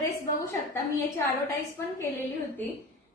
Dress बघू शकता. मी याची ऍडव्हर्टाईज पण केलेली होती.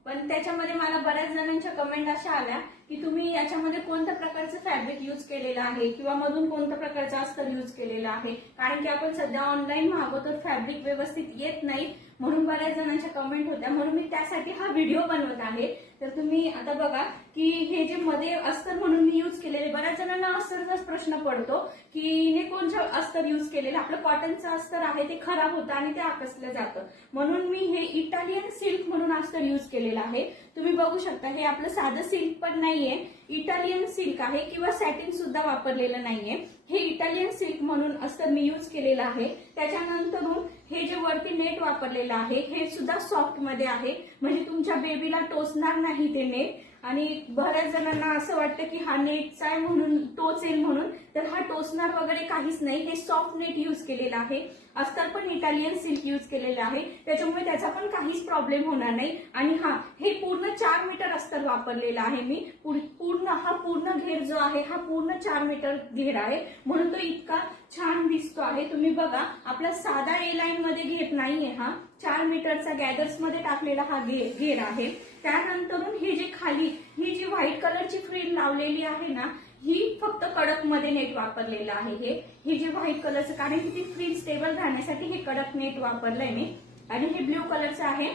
पण त्याच्यामध्ये मला बऱ्याच जणांच्या कमेंट अशा आल्या की तुम्ही याच्यामध्ये कोणत्या प्रकारचं फॅब्रिक यूज केलेलं आहे किंवा मधून कोणत्या प्रकारचं अस्तर यूज केलेलं आहे? कारण की आपण सध्या ऑनलाईन मागवतो फॅब्रिक व्यवस्थित येत नाही म्हणून बऱ्याच जणांच्या कमेंट होत्या. म्हणून मी त्यासाठी हा व्हिडिओ बनवत आहे. तर तुम्ही आता बघा की हे जे मध्ये अस्तर म्हणून मी यूज केलेले बऱ्याच जणांना अस्तरचाच प्रश्न पडतो की हे कोणतं अस्तर यूज केलेलं? आपलं कॉटनचं अस्तर आहे ते खराब होतं आणि ते आकसलं जातं. म्हणून मी हे इटालियन सिल्क म्हणून अस्तर यूज केलेलं आहे. तुम्ही बघू शकता हे आपलं साधं सिल्क पण नाही नाहीये. इटालियन सिल्क आहे किंवा सॅटिन सुद्धा वापरलेलं नाहीये. हे इटालियन सिल्क म्हणून अस्तर मी यूज केलेलं आहे. त्याच्यानंतर हे जे वरती नेट वापरलेलं आहे हे सुद्धा सॉफ्टमध्ये आहे. म्हणजे तुमच्या बेबीला टोचणार नाही ते नेट आणि बऱ्याच जणांना असं वाटतं की हा नेटचा आहे म्हणून टोच येईल म्हणून तर हा टोचणार वगैरे काहीच नाही. हे सॉफ्ट नेट यूज केलेलं आहे. अस्तर पण इटालियन सिल्क यूज केलेलं आहे. त्याच्यामुळे त्याचा पण काहीच प्रॉब्लेम होणार नाही. आणि हा हे पूर्ण चार मीटर अस्तर वापरलेलं आहे मी. पूर्ण हा पूर्ण घेर जो आहे हा पूर्ण चार मीटर घेर आहे. म्हणून तो इतका छान दिसतो आहे. तुम्ही बघा आपला साधा ए लाईन मध्ये घेर नाहीये हा. चार मीटरचा गॅदर्समध्ये टाकलेला हा गे- घेर आहे. त्यानंतरून ही जी खाली ही जी व्हाईट कलरची फ्रेम लावलेली आहे ना ही फक्त कडकमध्ये नेट वापरलेलं आहे हे. हे जे व्हाईट कलरचं कारण की ती फ्रीज स्टेबल राहण्यासाठी हे कडक नेट वापरलंय मी. आणि हे ब्ल्यू कलरचं आहे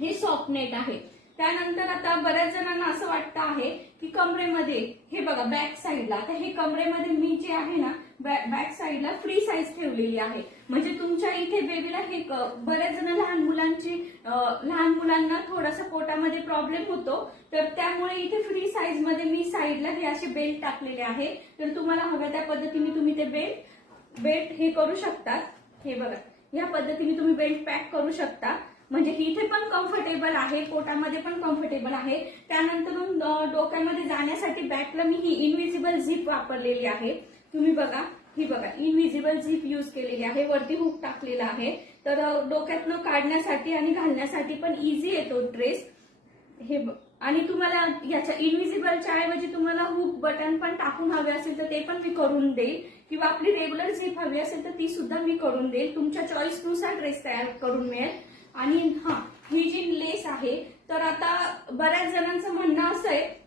हे सॉफ्ट नेट आहे. त्यानंतर आता बऱ्याच जणांना असं वाटतं आहे की कमरेमध्ये हे बघा बॅक साईडला आता हे कमरेमध्ये मी जे आहे ना बॅक साईडला फ्री साईज ठेवलेली आहे. म्हणजे तुमच्या इथे बेबीला हे बऱ्याच जण लहान मुलांची लहान मुलांना थोडासा पोटामध्ये प्रॉब्लेम होतो. तर त्यामुळे इथे फ्री साईजमध्ये मी साईडला हे असे बेल्ट टाकलेले आहे. तर तुम्हाला हव्या त्या पद्धतीने तुम्ही ते बेल्ट बेल्ट हे करू शकतात. हे बघा या पद्धतीने तुम्ही बेल्ट पॅक करू शकता. म्हणजे इथे पण कम्फर्टेबल आहे पोटामध्ये पण कम्फर्टेबल आहे. त्यानंतर डोक्यामध्ये जाण्यासाठी बॅकला मी ही इनविजिबल झीप वापरलेली आहे. तुम्ही बघा ही बघा इनविजिबल झीप यूज केलेली आहे वरती हुक टाकलेला आहे. तर डोक्यातनं काढण्यासाठी आणि घालण्यासाठी पण इझी येतो ड्रेस हे आणि तुम्हाला याच्या इनविजिबलच्या ऐवजी तुम्हाला हुक बटन पण टाकून हवे असेल तर ते पण मी करून देईल. किंवा आपली रेग्युलर झीप हवी असेल तर ती सुद्धा मी करून देईल. तुमच्या चॉईसनुसार ड्रेस तयार करून मिळेल. आणि हा ही जी लेस आहे तर आता बऱ्याच जणांचं म्हणणं असं आहे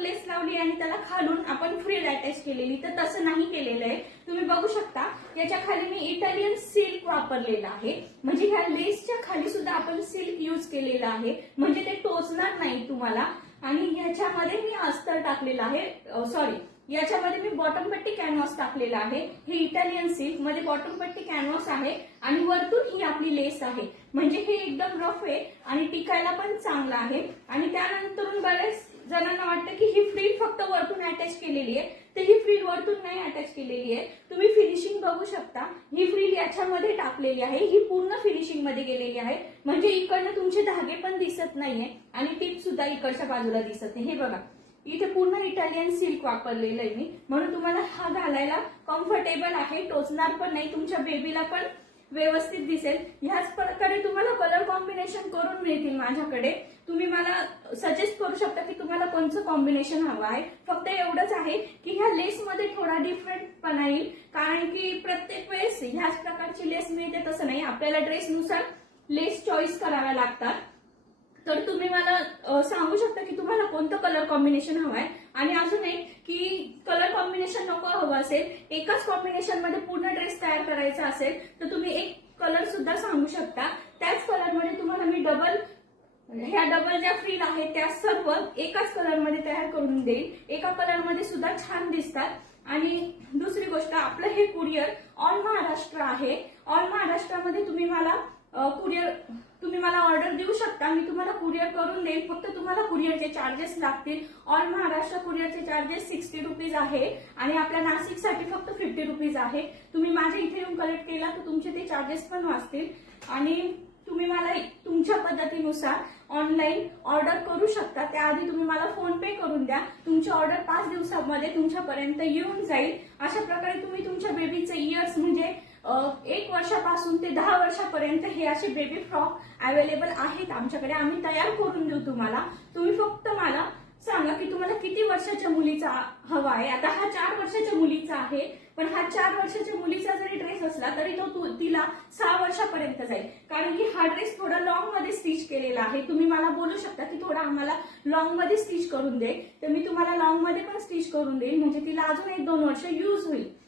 लेस लावली आणि त्याला खालून आपण फ्री अटॅच केलेली. तर तसं नाही केलेलं आहे. तुम्ही बघू शकता याच्या खाली मी इटालियन सिल्क वापरलेला आहे. म्हणजे ह्या लेसच्या खाली सुद्धा आपण सिल्क यूज केलेलं आहे. म्हणजे ते टोचणार नाही तुम्हाला. आणि ह्याच्यामध्ये मी अस्तर टाकलेलं आहे. सॉरी याच्यामध्ये मी बॉटम पट्टी कॅनव्हास टाकलेला आहे. हे इटालियन सिल्कमध्ये बॉटम पट्टी कॅनव्हास आहे. आणि वरतून ही आपली लेस आहे. म्हणजे हे एकदम रफ आहे आणि टिकायला पण चांगलं आहे. आणि त्यानंतर बरेच जणांना वाटतं की ही फ्रील फक्त वरतून अटॅच केलेली आहे. तर ही फ्रील वरतून नाही अटॅच केलेली आहे. तुम्ही फिनिशिंग बघू शकता. ही फ्रील याच्यामध्ये टाकलेली आहे. ही पूर्ण फिनिशिंगमध्ये गेलेली आहे. म्हणजे इकडनं तुमचे धागे पण दिसत नाहीये आणि टिप सुद्धा इकडच्या बाजूला दिसत नाही. हे बघा. इथे पूर्ण इटालियन सिल्क वापरलेलं आहे मी. म्हणून तुम्हाला हा घालायला कम्फर्टेबल आहे. टोचणार पण नाही. तुमच्या बेबीला पण व्यवस्थित दिसेल. ह्याच प्रकारे तुम्हाला कलर कॉम्बिनेशन करून मिळतील माझ्याकडे. तुम्ही मला सजेस्ट करू शकता की तुम्हाला कोणतं कॉम्बिनेशन हवं आहे. फक्त एवढंच आहे की ह्या लेसमध्ये थोडा डिफरंटपणा येईल. कारण की प्रत्येक वेळेस ह्याच प्रकारची लेस मिळते तसं नाही. आपल्याला ड्रेसनुसार लेस चॉईस कराव्या लागतात. तर तुम्ही मला सांगू शकता की तुम्हाला कोणतं कलर कॉम्बिनेशन हवं आहे. आणि अजून एक कॉम्बिनेशन नको हवं असेल एकाच कॉम्बिनेशनमध्ये पूर्ण ड्रेस तयार करायचा असेल तर तुम्ही एक कलर सुद्धा सांगू शकता. त्याच कलरमध्ये तुम्हाला मी डबल ह्या डबल ज्या फ्रील आहेत त्या सर्व एकाच कलरमध्ये तयार करून देईल एका कलरमध्ये सुद्धा छान दिसतात. आणि दुसरी गोष्ट आपलं हे कुरिअर ऑल महाराष्ट्र आहे. ऑल महाराष्ट्रामध्ये तुम्ही मला कुरिअर तुम्ही मला ऑर्डर देऊ शकता. मी तुम्हाला कुरिअर करून देईल फक्त तुम्हाला कुरिअरचे चार्जेस लागतील. ऑल महाराष्ट्र कुरिअरचे चार्जेस सिक्स्टी रुपीज आहे. आणि आपल्या नाशिकसाठी फक्त फिफ्टी रुपीज आहे. तुम्ही माझ्या इथे येऊन कलेक्ट केला तर तुमचे ते चार्जेस पण वाचतील. आणि तुम्ही मला तुमच्या पद्धतीनुसार ऑनलाईन ऑर्डर करू शकता. त्याआधी तुम्ही मला फोन पे करून द्या. तुमची ऑर्डर पाच दिवसामध्ये तुमच्यापर्यंत येऊन जाईल. अशा प्रकारे तुम्ही तुमच्या बेबीचे इयर्स एक वर्षापासून ते दहा वर्षापर्यंत हे असे बेबी फ्रॉक अवेलेबल आहेत आमच्याकडे. आम्ही तयार करून देऊ तुम्हाला. तुम्ही फक्त मला सांगा की तुम्हाला किती वर्षाच्या मुलीचा हवा आहे? आता हा चार वर्षाच्या मुलीचा आहे पण हा चार वर्षाच्या मुलीचा जरी ड्रेस असला तरी तो तु- तिला सहा वर्षापर्यंत जाईल. कारण की हा ड्रेस थोडा लॉंगमध्ये स्टिच केलेला आहे. तुम्ही मला बोलू शकता की थोडा आम्हाला लॉंगमध्ये स्टिच करून दे. तर मी तुम्हाला लॉंगमध्ये पण स्टिच करून देईल. म्हणजे तिला अजून एक दोन वर्ष युज होईल.